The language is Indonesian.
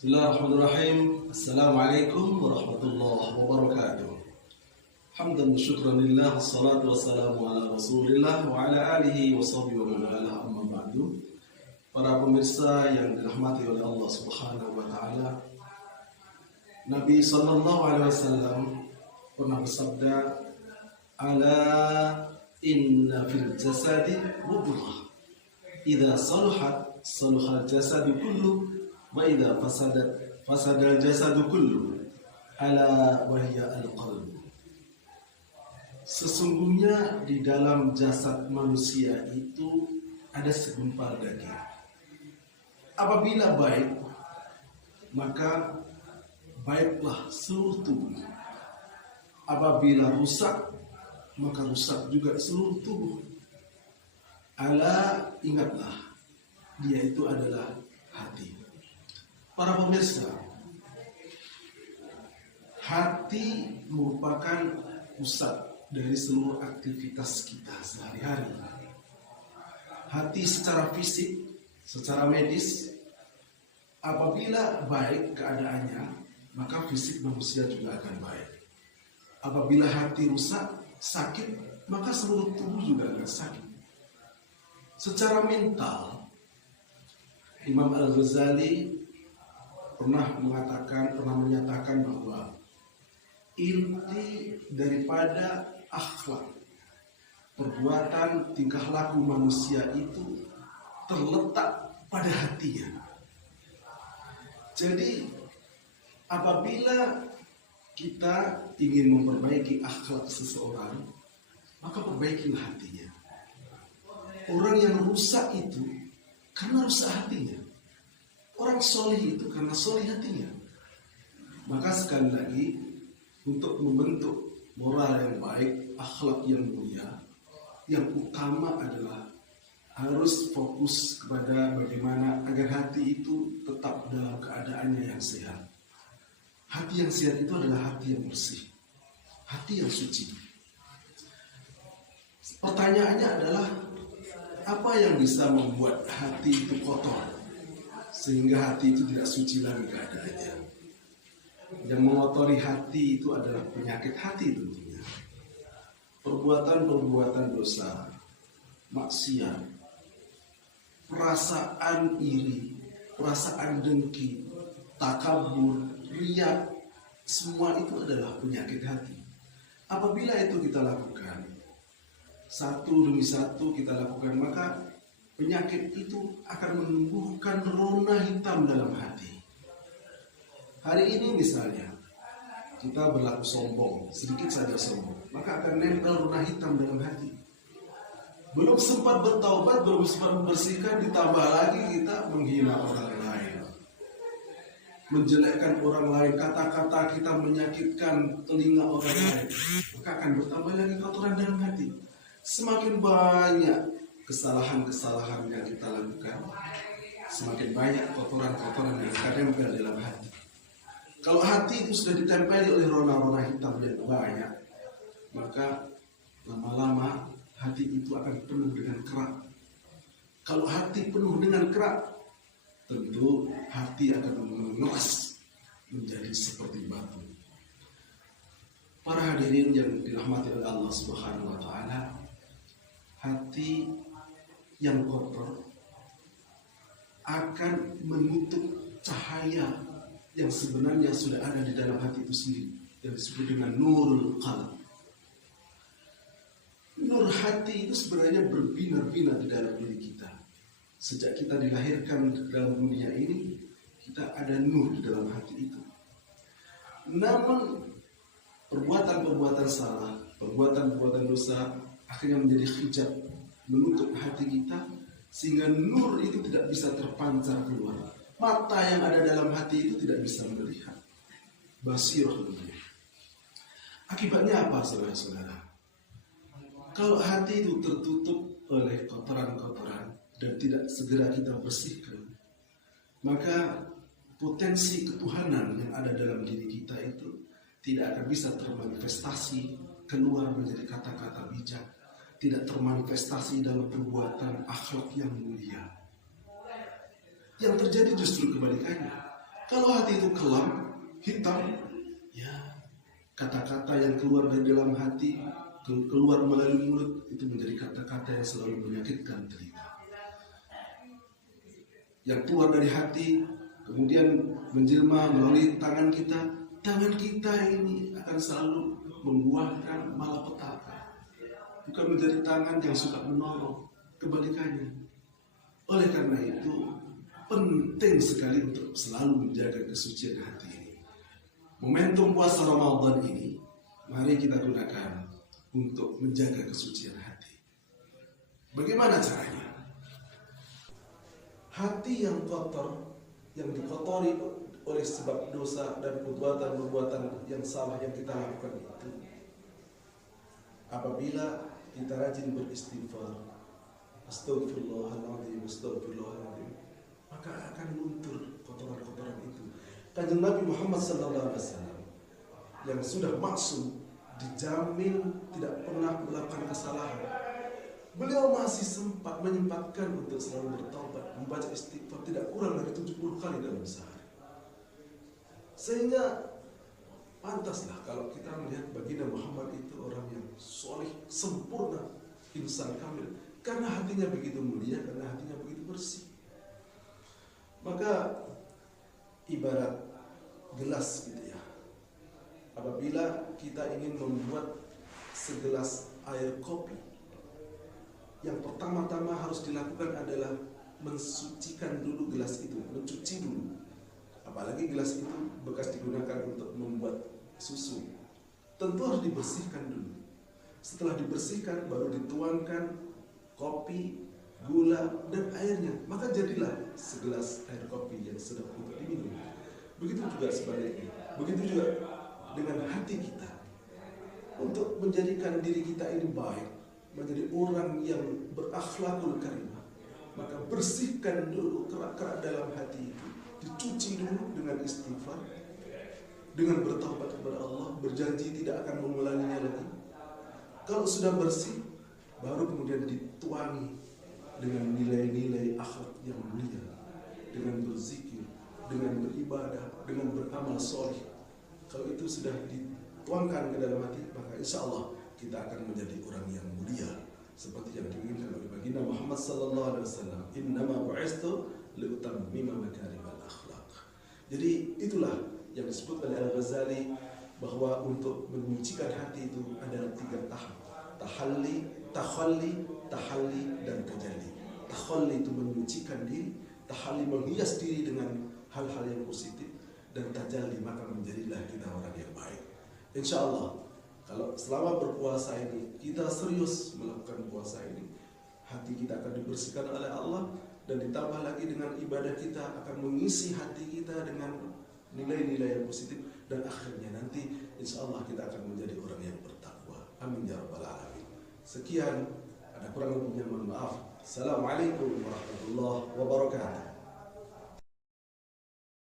Bismillahirrahmanirrahim. Assalamualaikum warahmatullahi wabarakatuh. Hamdan wa syukran lillah, wassalatu wassalamu ala rasulillah wa ala alihi wa sahbihi wa man wala, amma ba'du. Para pemirsa yang dirahmati oleh Allah Subhanahu wa taala, Nabi sallallahu alaihi wasallam pernah bersabda, "Ala inna fil jasadi mudghah, idza saluhat saluhal jasadu kullu, wa idza fasadal jasadu kullu, ala wahya al-qalb." Sesungguhnya di dalam jasad manusia itu ada segumpal daging. Apabila baik, maka baiklah seluruh tubuh. Apabila rusak, maka rusak juga seluruh tubuh. Ala, ingatlah, dia itu adalah hati. Para pemirsa, hati merupakan pusat dari seluruh aktivitas kita sehari-hari. Hati secara fisik, secara medis, apabila baik keadaannya, maka fisik manusia juga akan baik. Apabila hati rusak, sakit, maka seluruh tubuh juga akan sakit. Secara mental, Imam Al-Ghazali pernah menyatakan bahwa inti daripada akhlak, perbuatan, tingkah laku manusia itu terletak pada hatinya. Jadi apabila kita ingin memperbaiki akhlak seseorang, maka perbaikilah hatinya. Orang yang rusak itu karena rusak hatinya. Orang solih itu karena solih hatinya. Maka sekali lagi, untuk membentuk moral yang baik, akhlak yang mulia, yang utama adalah harus fokus kepada bagaimana agar hati itu tetap dalam keadaannya yang sehat. Hati yang sehat itu adalah hati yang bersih, hati yang suci. Pertanyaannya adalah, apa yang bisa membuat hati itu kotor sehingga hati itu tidak suci lagi keadaannya? Yang mengotori hati itu adalah penyakit hati tentunya. Perbuatan-perbuatan dosa, maksiat, perasaan iri, perasaan dengki, takabur, riya, semua itu adalah penyakit hati. Apabila itu kita lakukan, satu demi satu kita lakukan, maka penyakit itu akan menumbuhkan rona hitam dalam hati. Hari ini misalnya kita berlaku sombong, sedikit saja sombong, maka akan nempel rona hitam dalam hati. Belum sempat bertaubat, belum sempat membersihkan, ditambah lagi kita menghina orang lain, menjelekkan orang lain, kata-kata kita menyakitkan telinga orang lain, maka akan bertambah lagi kotoran dalam hati. Semakin banyak kesalahan-kesalahan yang kita lakukan, semakin banyak kotoran-kotoran yang tertempel dalam hati. Kalau hati itu sudah ditempeli oleh rona-rona hitam yang banyak, maka lama-lama hati itu akan penuh dengan kerak. Kalau hati penuh dengan kerak, tentu hati akan mengeras menjadi seperti batu. Para hadirin yang dirahmati oleh Allah Subhanahu wa taala, hati yang kotor akan menutup cahaya yang sebenarnya sudah ada di dalam hati itu sendiri, yang disebut dengan nurul qalb. Nur hati itu sebenarnya berbinar-binar di dalam diri kita. Sejak kita dilahirkan ke dalam dunia ini, kita ada nur di dalam hati itu. Namun perbuatan-perbuatan salah, perbuatan-perbuatan dosa akhirnya menjadi hijab, menutup hati kita, sehingga nur itu tidak bisa terpancar keluar. Mata yang ada dalam hati itu tidak bisa melihat. Basirah namanya. Akibatnya apa, saudara-saudara? Kalau hati itu tertutup oleh kotoran-kotoran dan tidak segera kita bersihkan, maka potensi ketuhanan yang ada dalam diri kita itu tidak akan bisa termanifestasi keluar menjadi kata-kata bijak, tidak termanifestasi dalam perbuatan akhlak yang mulia. Yang terjadi justru kebalikannya. Kalau hati itu kelam, hitam, ya kata-kata yang keluar dari dalam hati, keluar melalui mulut, itu menjadi kata-kata yang selalu menyakitkan telinga. Yang keluar dari hati, kemudian menjelma melalui tangan kita ini akan selalu membuahkan malapetaka. Bukan menjadi tangan yang suka menolong, kebalikannya. Oleh karena itu, penting sekali untuk selalu menjaga kesucian hati ini. Momentum puasa Ramadan ini, mari kita gunakan untuk menjaga kesucian hati. Bagaimana caranya? Hati yang kotor, yang dikotori oleh sebab dosa dan perbuatan-perbuatan yang salah yang kita lakukan itu, apabila kita rajin beristighfar, astagfirullahaladzim, astagfirullahaladzim, maka akan luntur kotoran-kotoran itu. Kanjeng Nabi Muhammad SAW yang sudah maksum, dijamin tidak pernah melakukan kesalahan, beliau masih menyempatkan untuk selalu bertaubat, membaca istighfar tidak kurang dari 70 kali dalam sehari. Sehingga pantaslah kalau kita melihat baginda Muhammad itu orang yang soleh, sempurna, insan kamil, karena hatinya begitu mulia, karena hatinya begitu bersih. Maka ibarat gelas gitu ya. Apabila kita ingin membuat segelas air kopi, yang pertama-tama harus dilakukan adalah mensucikan dulu gelas itu, mencuci dulu. Apalagi gelas itu bekas digunakan untuk membuat susu, tentu harus dibersihkan dulu. Setelah dibersihkan baru dituangkan kopi, gula, dan airnya, maka jadilah segelas air kopi yang sedap untuk diminum. Begitu juga sebaliknya, begitu juga dengan hati kita. Untuk menjadikan diri kita ini baik, menjadi orang yang berakhlakul karimah, maka bersihkan dulu kerak-kerak dalam hati itu, dicuci dulu dengan istighfar, dengan bertaubat kepada Allah, berjanji tidak akan mengulanginya lagi. Kalau sudah bersih, baru kemudian dituangi dengan nilai-nilai akhlak yang mulia, dengan berzikir, dengan beribadah, dengan beramal soleh. Kalau itu sudah dituangkan ke dalam hati, maka insya Allah kita akan menjadi orang yang mulia, seperti yang diinginkan oleh baginda Muhammad SAW. Innama bu'istu liutammima makarimal akhlaq. Jadi itulah yang disebut oleh Al-Ghazali, bahwa untuk menyucikan hati itu ada 3 tahap: tahalli, tahalli, dan tajalli. Tahalli itu menyucikan diri, tahalli menghias diri dengan hal-hal yang positif, dan tajalli maka menjadilah kita orang yang baik. Insya Allah, kalau selama berpuasa ini kita serius melakukan puasa ini, hati kita akan dibersihkan oleh Allah, dan ditambah lagi dengan ibadah kita akan mengisi hati kita dengan nilai-nilai yang positif, dan akhirnya nanti insya Allah kita akan menjadi orang yang bertakwa. Amin ya rabbal alamin. Sekian, ada kurang lebihnya mohon maaf. Assalamualaikum warahmatullahi wabarakatuh.